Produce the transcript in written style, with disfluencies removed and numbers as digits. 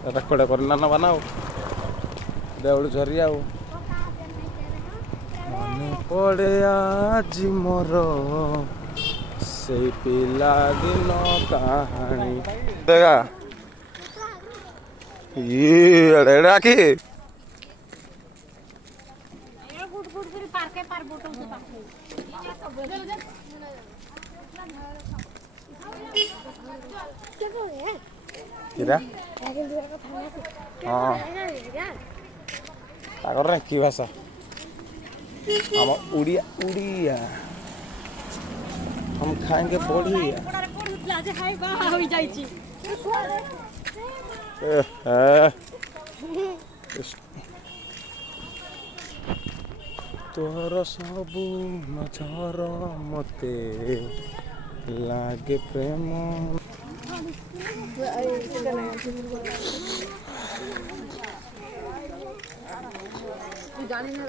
record କରି ନବା ନା ଆଉ ଦେଉଳ ଝରି ଆଉ ମନେ ପଡ଼େ ଆଜି ମୋର ସେଇ ପିଲା ଦିନ କାହାଣୀ ଦେଖା ଏଡ଼େ ଏଡ଼େ ଆଖି କିରା ହଁ ତାଙ୍କର କି ଭାଷା ଆମ ଓଡ଼ିଆ ଓଡ଼ିଆ हम खाएंगे बढ़िया तोर सबू मझर मते लागे प्रेम जानी ना